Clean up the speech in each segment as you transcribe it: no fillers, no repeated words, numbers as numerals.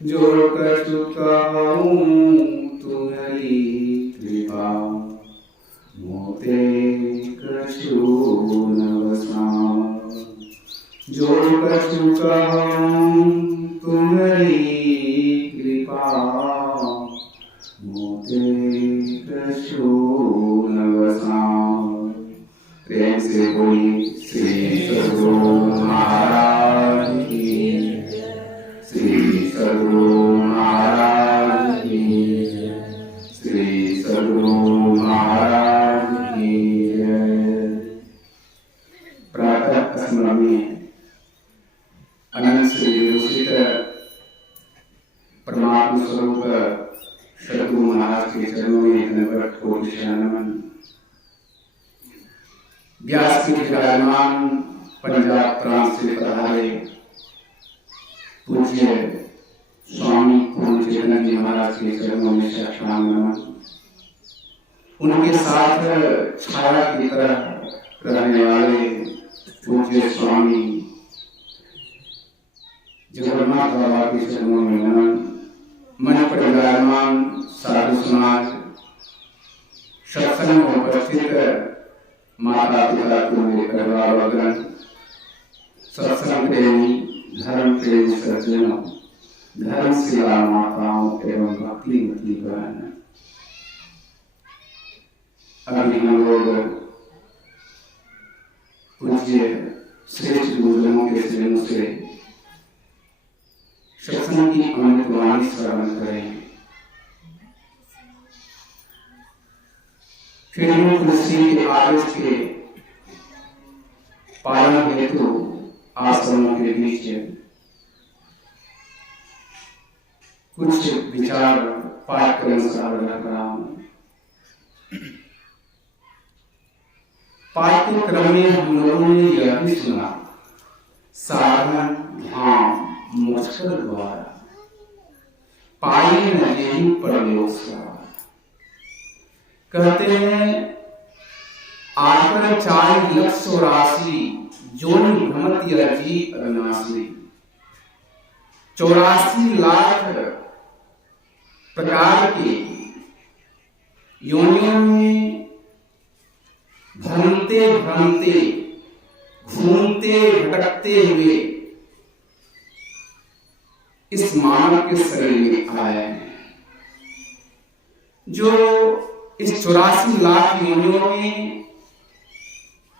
जो कछु कहूँ तुम्हारी कृपा, मोते कछु न बसाऊं। जो कछु कहूँ तुम्हारी कृपा, मोते कछु न बसाऊं। प्रेम से बोली श्री सद्गुरु महाराज की, श्री सद्गुरु महाराज की, श्री सद्गुरु महाराज की जय। प्रातः स्मरण में अनंत श्री विभूषित परमात्मा स्वरूप सद्गुरु महाराज के चरणों में दंडवत कोटि शरण। व्यास के विराजमान पंजाब प्रांत से पधारे पूज्य स्वामी पूर्ण चेतन जी महाराज के चरणों में साष्टांग नमन। उनके साथ छाया की तरह रहने वाले पूज्य स्वामी जगन्नाथ बाबा के चरणों में नमन। मन पर विराजमान साधु समाज, सत्संग में उपस्थित माता पिता पूरे परिवार वर्गन, सत्संग प्रेमी धर्म प्रेमी सज्जनों, धर्मशिला माताओं एवं भक्तिमती बहन, अभी हम लोग पूज्य श्रेष्ठ गुरुजनों के श्रेणु से सत्संग की अमृत वाणी श्रवण करें। फिर हम तुलसी के आदेश के पालन हेतु आश्रमों के बीच कुछ विचार पाठ के अनुसार रख रहा हूं। पाठ्यक्रम में हम लोगों ने यह भी सुना, साधन ध्यान मोक्ष द्वारा पाई न जेहि परलोक सवार। कहते हैं आकर 4,84,000 जोन भ्रमत यजी अविनाशी। 84 लाख प्रकार के योनियों में भ्रमते भ्रमते घूमते भटकते हुए इस मानव के शरीर में आए हैं। जो इस 84 लाख योनियों में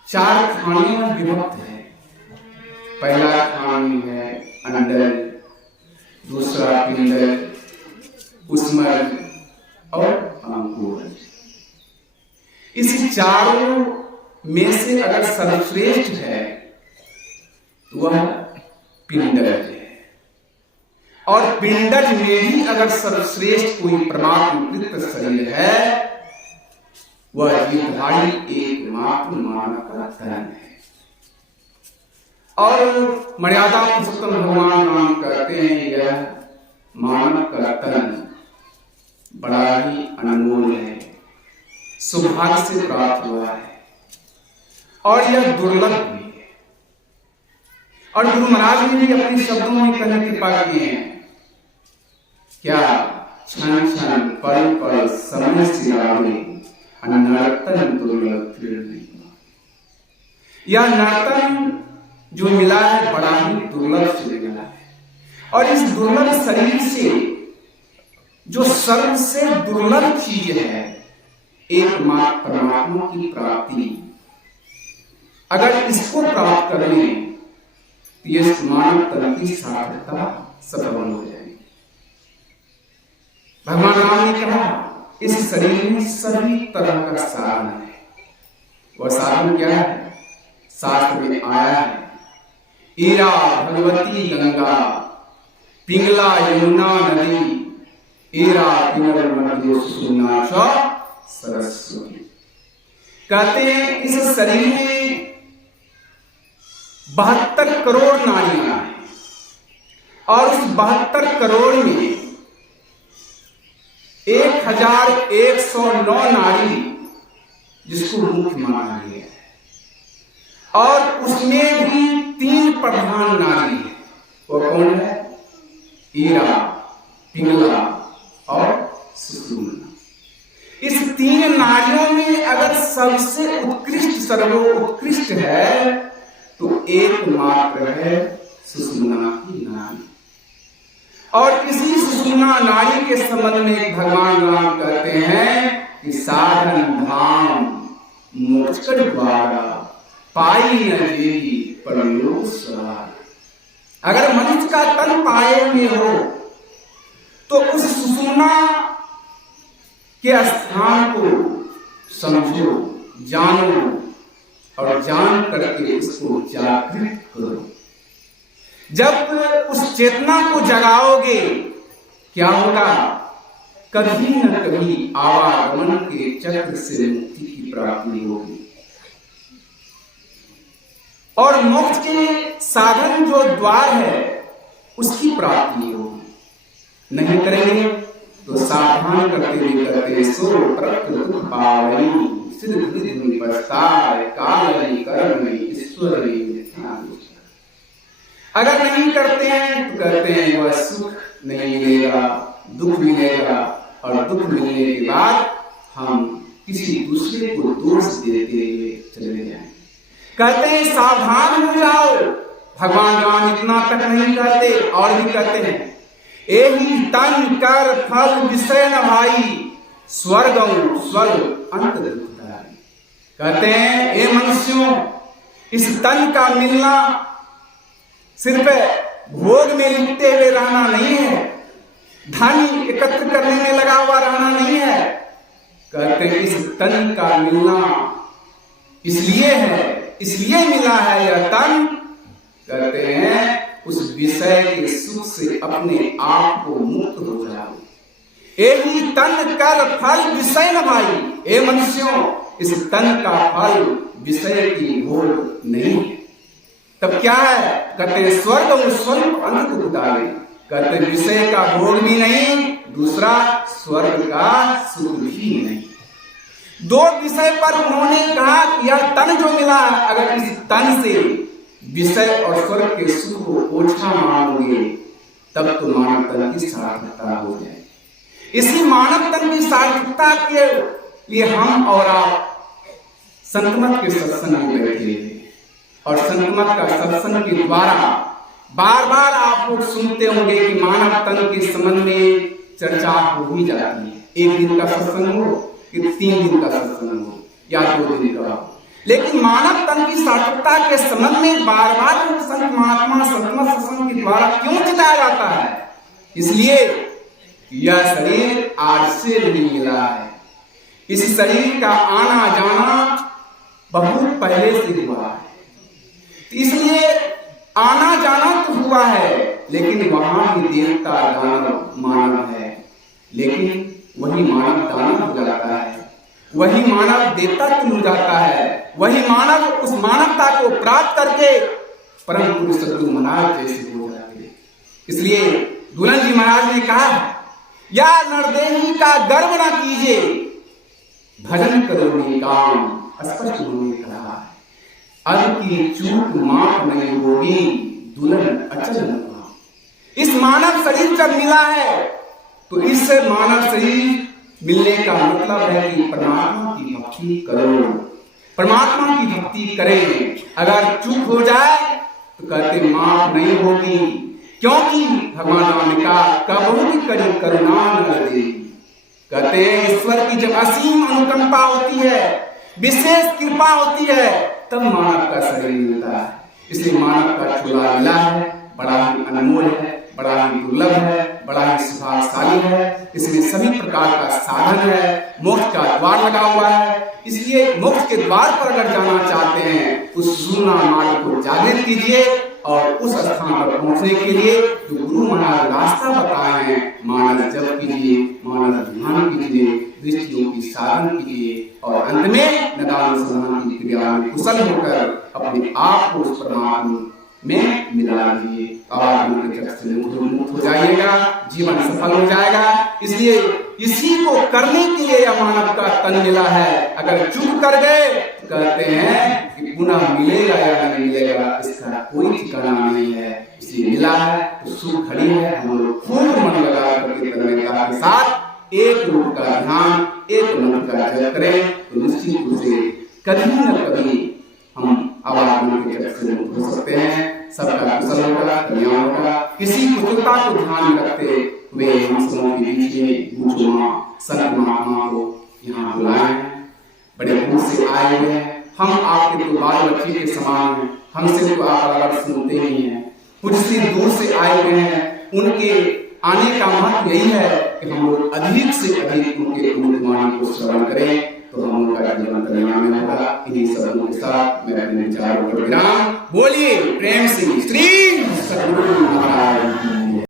4 खानियों में विभक्त है। पहला खानी है अंडज, दूसरा पिंडज, कुसुमज और अंकुरज। इस चारों में से अगर सर्वश्रेष्ठ है तो वह पिंडज है, और पिंडज में भी अगर सर्वश्रेष्ठ कोई परमात्मकृत शरीर है वह जीवधारी एकमात्र मानव का तन है। और मर्यादा पुरुषोत्तम भगवान राम कहते हैं यह मानव का तन बड़ा ही अनमोल है, सौभाग्य से प्राप्त हुआ है और यह दुर्लभ भी है। और गुरु महाराज ने भी अपने शब्दों में कहने कृपा किए हैं, क्या क्षण क्षण पल पल समय सिरावे नर्तन दुर्लभ फिर नहीं। यह नर्तन जो मिला है बड़ा ही दुर्लभ से मिला है, और इस दुर्लभ शरीर से जो सबसे दुर्लभ चीज है एकमात्र परमात्मा की प्राप्ति, अगर इसको प्राप्त कर लें तो यह मानव तन की सार्थकता सफल हो जाएगी। भगवान राम ने कहा इस शरीर में सभी तरह का साधन है। वह साधन क्या है? शास्त्र में आया है, ईरा भगवती गंगा, पिंगला यमुना नदी, ईरा पिंगल मध्य सुना सरस्वती। कहते हैं इस शरीर में 72 करोड़ नाड़ियां हैं, और उस 72 करोड़ में 1109 नाड़ी जिसको मुख्य माना गया है, और उसमें भी 3 प्रधान नाड़ी है। वो कौन है? ईरा, पिंगला और सुषुम्ना। इस 3 नाड़ियों में अगर सबसे उत्कृष्ट सर्वोत्कृष्ट है तो एकमात्र है सुषुम्ना की नाड़ी। और इसी सुषुम्ना नाड़ी के संबंध में भगवान राम कहते हैं कि साधन धाम मोक्ष द्वारा पाई न जेही परलोक सवार। अगर मनुष्य का तन पाए में हो तो उस सुषुम्ना के स्थान को समझो, जानो और जान करके उसको जागृत करो। जब उस चेतना को जगाओगे क्या होगा? कभी न कभी आवागमन के चक्र से मुक्ति की प्राप्ति होगी और मोक्ष के साधन जो द्वार है उसकी प्राप्ति होगी। नहीं करेंगे तो सावधान करते सो प्रकृत पावई सिद्ध विधि पछताए कालई कर्मई ईश्वरई। अगर नहीं करते हैं तो कहते हैं वह सुख नहीं मिलेगा, दुख मिलेगा और दुख मिलने के बाद हम किसी दूसरे को दोष देते हुए चले जाएंगे। कहते हैं सावधान हो जाओ। भगवान राम इतना तक नहीं कहते और भी कहते हैं एही तन कर फल विषय न भाई स्वर्ग अंत दुखदाई। कहते हैं ए मनुष्यों, इस तन का मिलना सिर्फ भोग में लिपटे हुए रहना नहीं है, धन एकत्र करने में लगा हुआ रहना नहीं है। कहते हैं इस तन का मिलना इसलिए मिला है यह तन। कहते हैं उस विषय के सुख से अपने आप को मुक्त हो जाओ। एही तन कर फल विषय न भाई। ए मनुष्यों, इस तन का फल विषय की भोग नहीं है। तब क्या है? कहते हैं स्वर्ग अंत दुखदाई। कहते हैं विषय का भोग भी नहीं, दूसरा स्वर्ग का सुख भी नहीं। 2 विषय पर उन्होंने कहा कि यह तन जो मिला, अगर इस तन से विषय और स्वर्ग के सुख को ओछा मानोगे तब तो मानव तन की सार्थकता हो जाए। इसी मानव तन की सार्थकता के लिए हम और आप संतमत के सत्संग में बैठे और संतमत का सत्संग के द्वारा बार बार आप लोग सुनते होंगे कि मानव तन के संबंध में चर्चा हो ही जाती है। 1 दिन का सत्संग हो कि 3 दिन का सत्संग हो या 2 दिन का हो, लेकिन मानव तन की सार्थकता के संबंध में बार बार संत महात्मा संतमत सत्संग के द्वारा क्यों चिताया जाता है? इसलिए यह शरीर आज से नहीं मिला है। इस शरीर का आना जाना बहुत पहले से हुआ है। इसलिए आना जाना तो हुआ है, लेकिन वहां भी देवता दानव मानव है, लेकिन वही मानव दानव हो जाता है, वही मानव देवता हो जाता है, वही मानव उस मानवता को प्राप्त करके परम पुरुष सद्गुरु महाराज जैसे हो जाते हैं। इसलिए दुल्हन जी महाराज ने कहा या नरदेही का गर्व न कीजिए, भजन करो निकाम। स्पष्ट उन्होंने कहा अब की चूक माफ नहीं होगी, दुल्हन अचल न। इस मानव शरीर जब मिला है तो इस मानव शरीर मिलने का मतलब है कि परमात्मा की भक्ति करो, परमात्मा की भक्ति करें। अगर चूक हो जाए तो कहते माफ नहीं होगी, क्योंकि भगवान राम ने कहा कबहू की करी करुणा न दे। कहते हैं ईश्वर की जब असीम अनुकंपा होती है, विशेष कृपा होती है, तब मानव का शरीर मिलता है। इसलिए मानव का चूल्हा मिला है, बड़ा ही अनमोल है, बड़ा ही दुर्लभ है, बड़ा ही सुभागशाली है। इसमें सभी प्रकार का साधन है, मोक्ष का द्वार लगा हुआ है। इसलिए मोक्ष के द्वार पर अगर जाना चाहते हैं उस सुना मार्ग को जागृत कीजिए और उस स्थान पर पहुंचने के लिए जो गुरु महाराज रास्ता बताए हैं, मानव जप कीजिए, मानव ध्यान कीजिए, दृष्टियों की साधन कीजिए और अंत में निदान साधना की क्रिया में कुशल होकर अपने आप को उस परमात्मा में मिला लीजिए। मुक्त हो जाइएगा, जीवन सफल हो जाएगा। इसलिए इसी को करने के लिए यह मानव का तन मिला है। अगर चूक कर गए तो कहते हैं कि पुनः मिलेगा या नहीं मिलेगा इसका कोई ठिकाना नहीं है। इसलिए मिला है तो सुख खड़ी है, हम लोग खूब मन लगा करके एक रूप का ध्यान, एक मंत्र का जप करें तो निश्चित रूप से कभी न कभी हम आवागमन के चक्कर से मुक्त हो सकते हैं। सबका कुशल होगा, कल्याण होगा। किसी कुशलता को ध्यान में रखते हुए हम सबों के बीच में पूछो मां संत महात्मा को यहाँ बुलाएं, बड़े दूर से आए हुए हैं। हम आपके तो बाल बच्चे के समान हैं, हमसे तो आप अलग सुनते ही हैं। कुछ से दूर से आए हुए हैं, उनके आने का महत्व यही है कि हम लोग अधिक से अधिक उनके अमृतवाणी को श्रवण करें तो हम उनका जीवन कल्याण में होगा। इन्हीं सबों के साथ मैं अपने विचारों पर विराम। बोलिए प्रेम से श्री सद्गुरु महाराज।